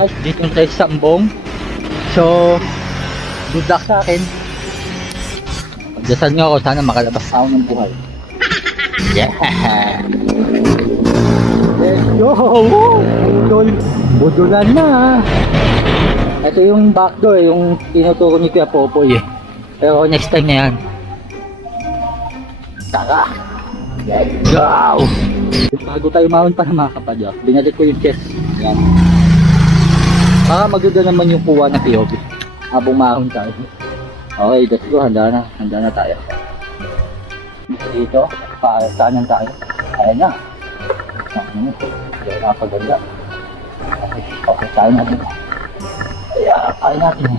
guys, dito tayo sa Sambong. So, good luck sa akin. Pagdasal nyo ako, sana makalabas ako ng buhay. Yeah! Let's go! Budulan na! Ito yung backdoor, yung tinuturo ni Kuya Popoy eh. Pero next time na yan. Tara! Let's go! Bago tayo mahon pa na mga kapadyak, binalik ko yung chest. Yan. Maganda naman yung kuha na POV habang mahon tayo. Okay, let's go. Handa na tayo. Dito, kanan tayo. Ayan na. Ayan na, paganda. Okay, tayo natin. Ayan natin.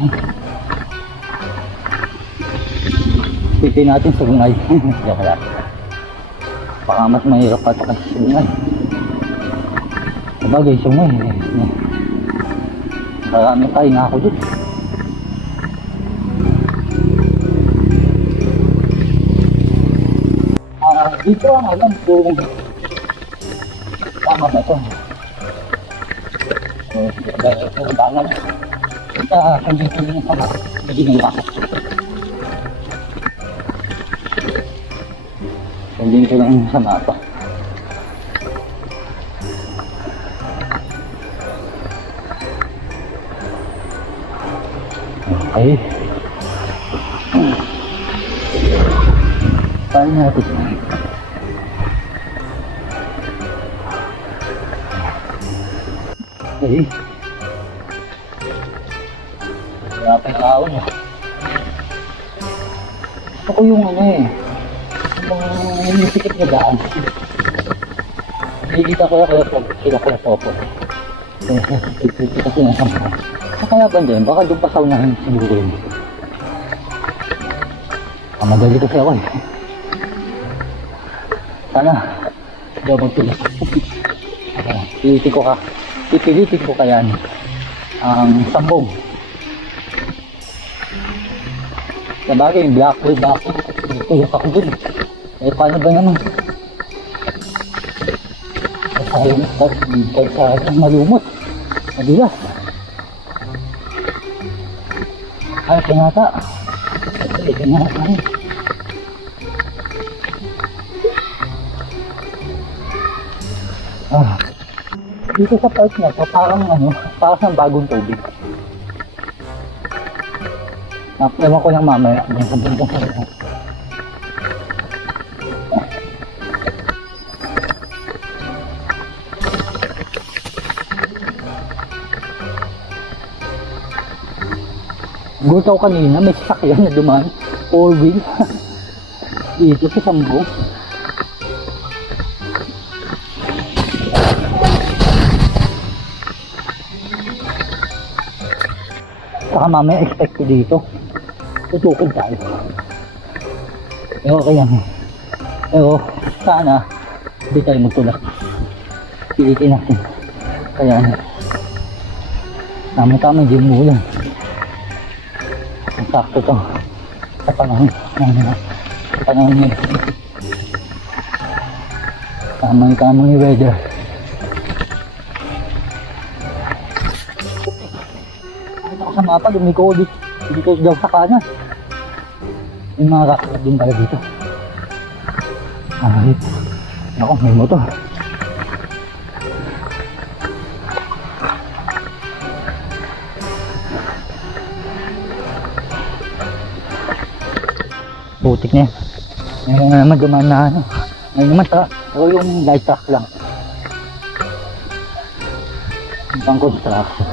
Pipi natin sa bungay. Diyan lang. Baka mas mahirap pa ito kasi sa bungay. Sabagay, sungay. Marami tayo nga ako dun. Dito ang alam kung tama ba ito. So, bangal. Kandin ko yung sama. Hindi nang bakit. Kandin ko lang sa mapa. Okay. Paano natin? Okay. Wala pa yung ahon eh. Ako yung ano eh. Yung sikip na daan. Nakikita ko sila Kuya Popoy. Kasi nasa kalaban din, baka doon pa saunahan siguro yun. Madali kasi ako eh. Sana daw magtulas. Pipilitin ko kaya ang Sambong. Sabagay yung Blackway tulak ako dun. Eh paano ba naman? Kahit sa malumot, madulas. Ay, pinata. Dito sa part na to, parang bagong tubig. Ewan ko lang mamaya. Gusto ko kanina, may sasakyan na dumaan. 4-wheel. Dito sa Sambong. Saka mamaya expect ko dito. Tutukod tayo. Okay yan. Pero sana hindi tayo magtulak. Pilitin natin. Kaya tama-tama hindi umulan. Sakto to sa panahon nyo. Tamang weather. Nakita ko sa mapa, lumiko dito daw sa kanan. Yung mga rock din pala dito. Ako, may motor. Putik na yan. Ngayon naman dumaan na ano. Ngayon naman pero yung light truck lang. Yung pang construction.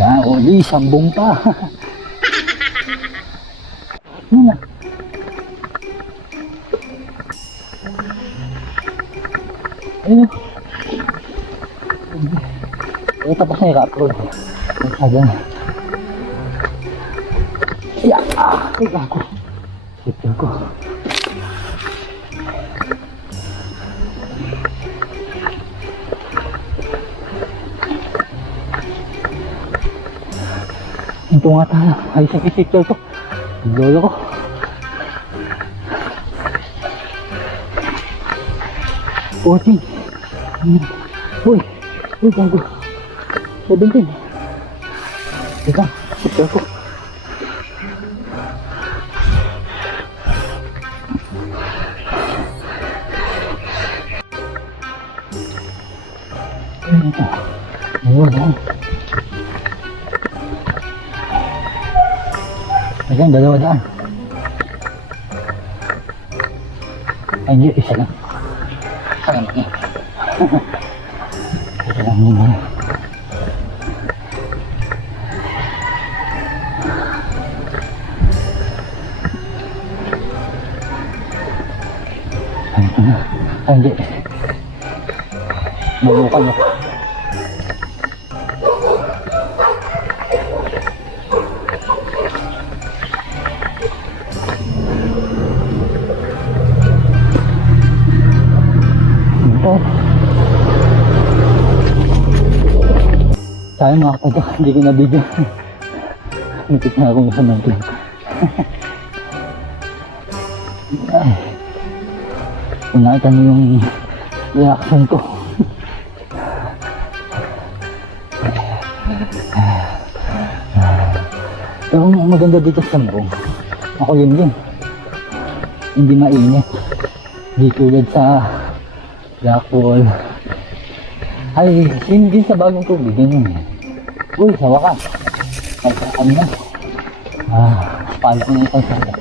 Yan, uli, Sambong pa. Ano na? Ayun. Tapos na yung upload. Masyado na. Tignan ko. Tignan ko. Ito nga tayo. Ay, sa picture ko. Lolo ko. 14. Uy, gago. 17. Teka, ito ko. Ayun. Ayan, 200. Ay, hindi, isa lang. Isa lang muna. Ay, hindi. Malukan ako. Sayang mga kapatid, hindi ko na video. Nipit na akong isa natin. Kung nakita niyo yung reaction ko. Pero ang maganda dito sa Morong, ako yun din. Hindi mainit. Hindi tulad sa Blackpool. Ay, hindi sa Bagong Tubig, yun yun. Uy, sa wakas. Ay, saan na? Paano ko na isang sada.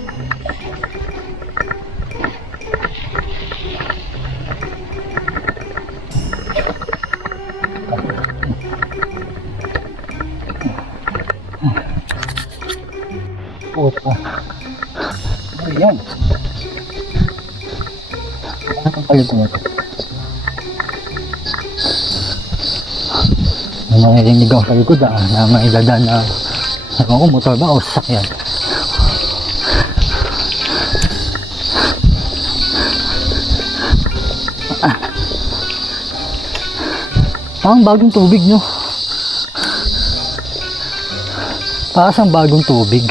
Puta. Ayan. Ano ang palit mo ito? May marinig ako sa likod na may dadaan na ako motor ba o sasakyan. Parang bagong tubig, no? Parang bagong tubig.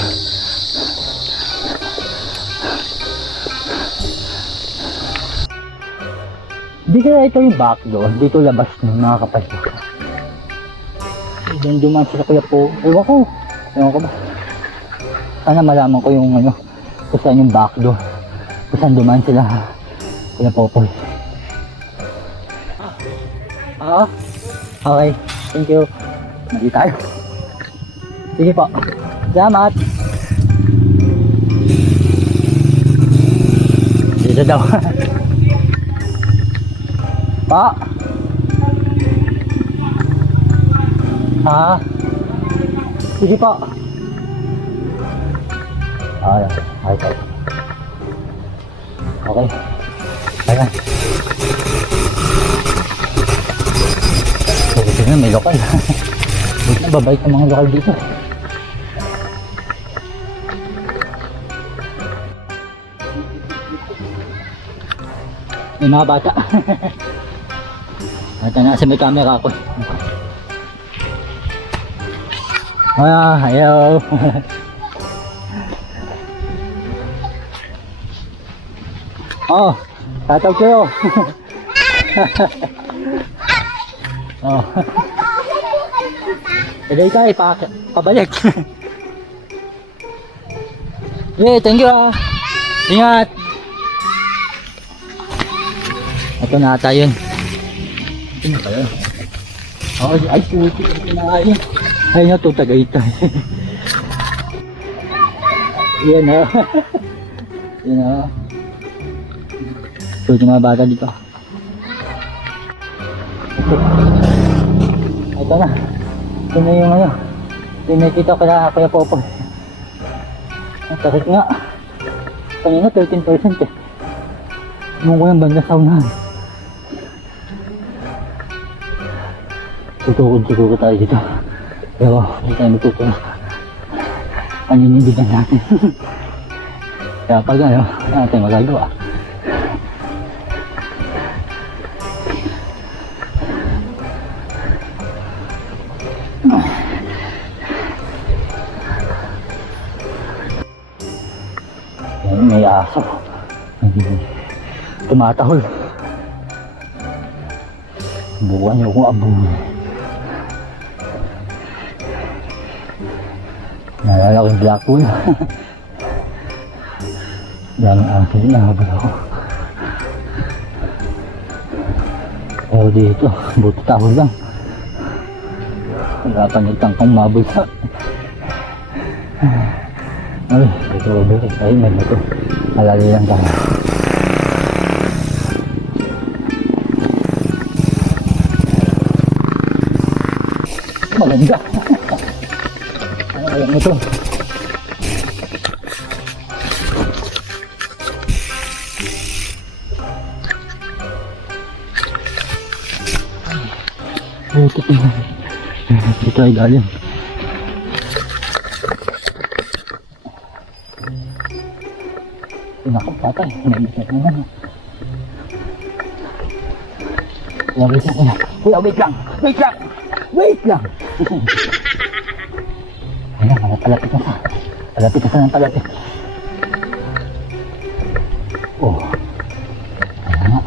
Di kaya ito yung back doon, dito labas ng mga kapatid. Doon duman sila kuya po. Ewan ko ba? Sana malaman ko yung ano, kung saan yung back doon. Kung saan duman sila kuya Popoy. Okay, thank you. Mali tayo. Sige po. Salamat. Dito daw. Pa. Sige po. Okay. Okay. Ayan. Buti na may lokal. Buti na babait ng mga lokal dito. May mga bata. Ito na sa may camera ko. Hello. Oh, tatawag kayo. Oh. Pwede tayo pabalik. Yeah, thank you. Ingat. Ito na ata yun. Ito na kayo. Oh, ay puti. Ito na kayo. Ay na ito, Tagaytay. Yan o. Yan o. Ito yung mga bata dito. Ito na. Ito na yung ano. Ito na kita kaya Popoy. Ang sakit nga. Kanina 13% eh. Mungko yung banda saunahan. Tutukod siguro tayo dito. Pero hindi tayo magtutulog. Paninindigan natin. Kaya pag ano, wala natin magagawa. May aso. Tumatahol. Bukan niyo kung abong. Naalala ko yung black pool. Daming aso din nahabol ako. Pero dito, buto tawag lang. Wala pa nagtangkang mabulsa. Ay, ito over. Ay, may ito. Malali lang tayo. Maganda. Ano kaya mo ito? Ito tingnan. Dito ay galing. Pinakapatay. Nabisat naman. Wait lang. Kuya, wait lang. Wait lang. Wait lang. Ayan, palapit na sa. Palapit na sa ng palapit. Oh. Ayan nga.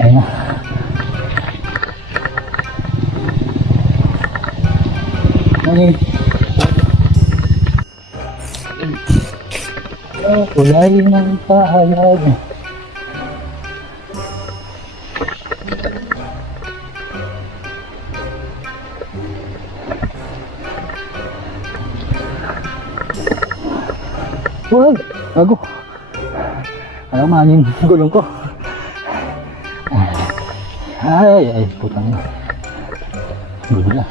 Ayan na. Okay. Kulay ng pahayag. Wag! Bago! Alam mo, anin gulong ko. Ay, putang yun. Gudulas.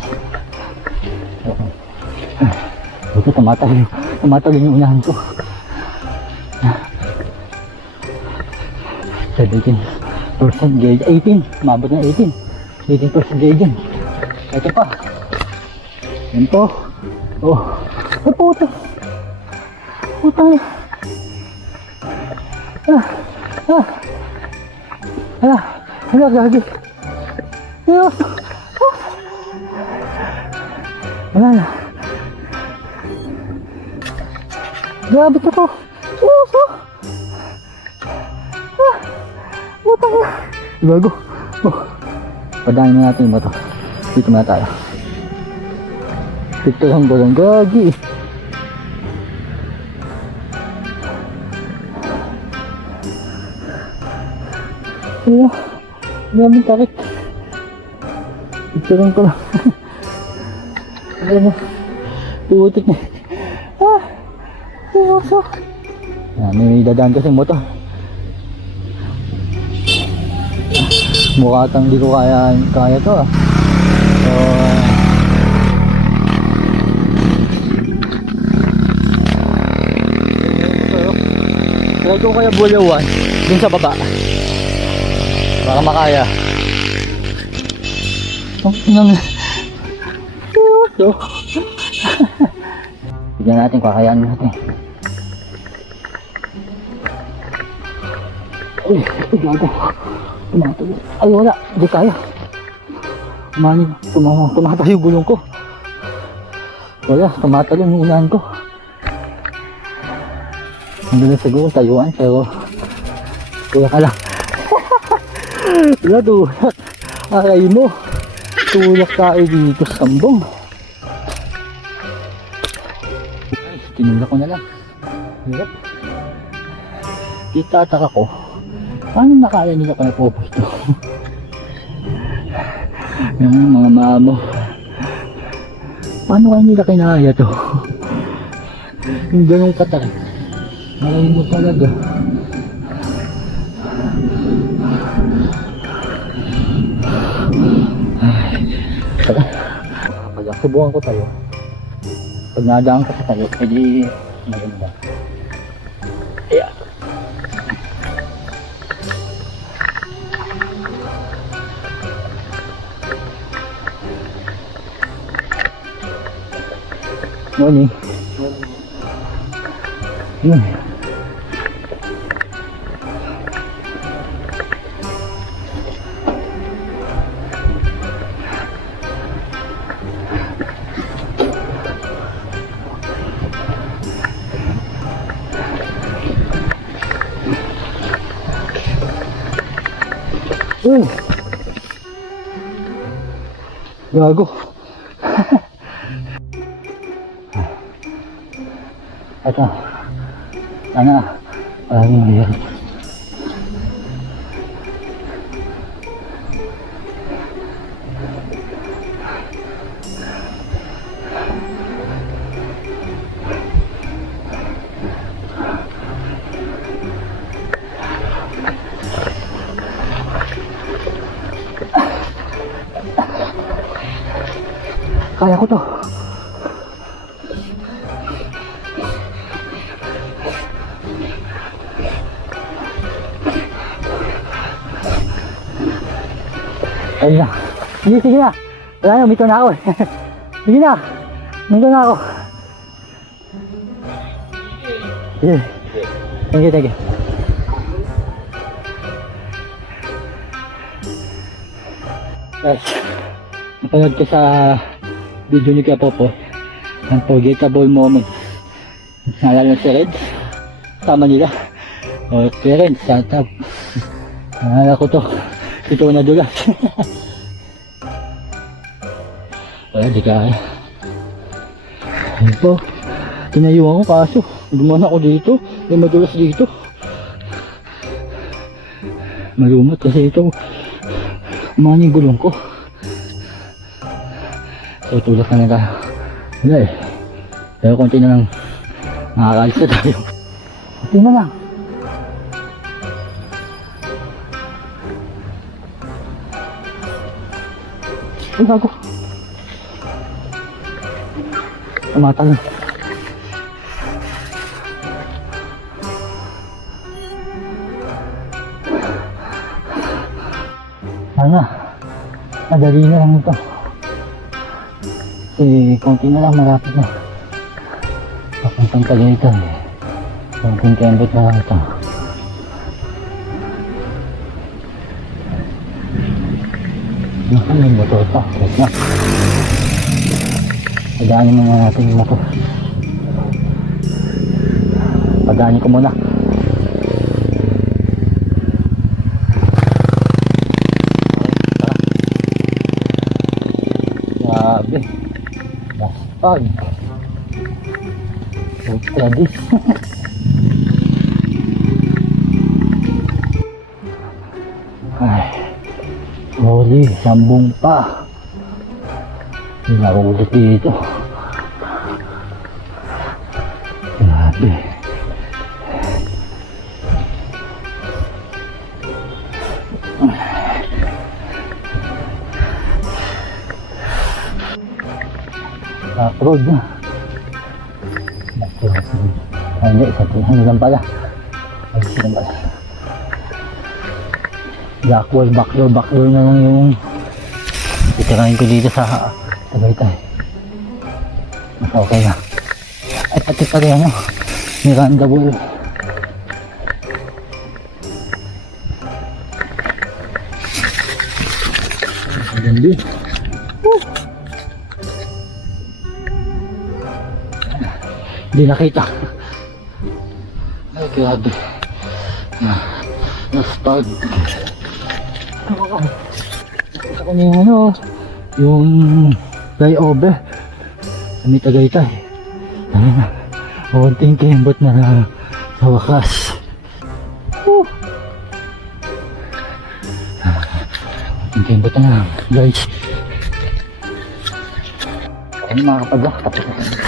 Buto, tumatali yung unahan ko. 17% gauge, 18, mabot na 18. 18% gauge. Ito pa. Ito. Oh, puto. Putang. Gagi. Wala na. Grabe ka to. Putang na. Bago. Oh. Padahin na natin yung motor. Dito na tayo. Dito lang doon. Gagi. Ayan. Daming takik. Dito lang ko lang. Ayan na. Putik na. Seryoso. May dadaan kasi motor. Mukha tang di ko kaya to ah. Try ko kaya bulawan dun sa baba. Baka makaya. Tignan natin, kakayaan natin. Uy, gago. Tumatalo. Ay, wala. Hindi kaya. Tumatalo yung gulong ko. Wala, tumatalo yung unahan ko. Hindi na siguro tayuan, pero kuya ka lang. Wala, tulak. Aray mo. Tulak tayo dito sa sambong. Ay, tinulak ko na lang. Hirap. Itataka ko. Paano nakaya nila ka na po ito? Yung mga mamo. Paano kaya nila kinaya to? Yung ganong katak. Malay mo talaga. Tara. Pag subukan ko tayo. Pag nadaan ka sa tayo, edi maganda. Yeah. Morning. Yun. Uy! Gago. Ito. Sana. Maraming nangyari. Kaya ko to. Ayun na. Sige na. Wala na, umito na ako eh. Sige na. Umito na ako. Sige. Thank you. Guys, napanood ko sa video ni Kuya Popo, unforgettable moment. Naalala si Red, tama nila. O, si Red, satap. Naalala ko to. Ito na dulas. Wala, di kaya. Ayun po. Tinayuan ko kaso. Dumaan ako dito. May madulas dito. Malumot kasi ito. Umani yung gulong ko. So, tulak na tayo. Wala eh. Pero konti na lang makakalis na tayo. Konti na lang. Ay, bago. Tumatalo. Sana. Madali na lang ito. Kasi konti na lang, malapit na. Papuntang Tagaytay. Konting kembot na lang ito. Nakan yung motor pa. Wait na. Padaanin muna natin yung motor. Padaanin ko muna. Grabe. Pag this. Ay, huli, sambong pa. Hindi na ako ulit dito. Grabe. Back road na. Ay, hindi, ano lang pala. Ayos lang pala. Backdoor na lang yung itirahin ko dito sa Tagaytay. Mas okay na. Ay, pati pa rin ano, Miranda Bull. Ganda. Hindi nakita. Ay, grabe. Nastag. Nakita ko na yung ano, yung flyover sa may Tagaytay. Ayun na. Konting kembot na lang sa wakas. Konting kembot na lang, guys. Ay, mga kapag tapos na.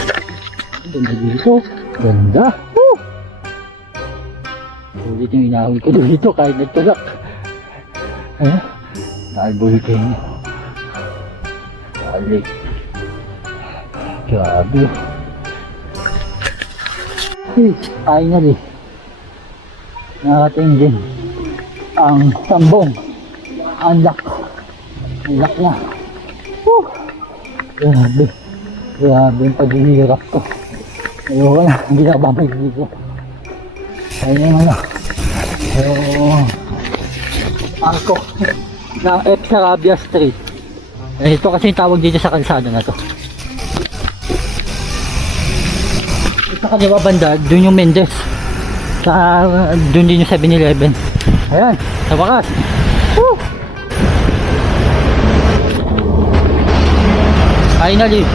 Ganda dito. Ganda. Ulit yung inahon ko dito kahit nagtulak. Ayan. Naalbol kayo niya. Balik. Grabe. Finally. Nakating din ang sambong. Unlock. Unlock na. Grabe. Grabe yung paghihirap ko. Ayoko na, hindi na babalik dito. Ayun yung ano. Yung angkok ng F. Sarabia Street. Ito kasi yung tawag dito sa kalsada na to. Sa kaliwa banda, dun yung Mendez. Dun din yung 7-Eleven. Ayan, sa wakas. Finally.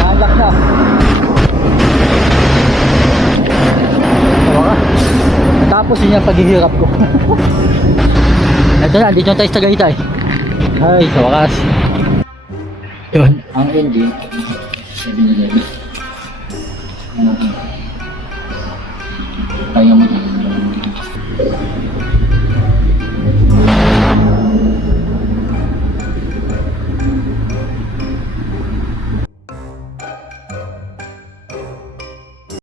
Nalak na. Tawa ka. Natapos yun yung paghihirap ko. Ito na, dito na tayo sa Tagaytay. Ay, sa wakas. Yun, ang engine. 7-Eleven.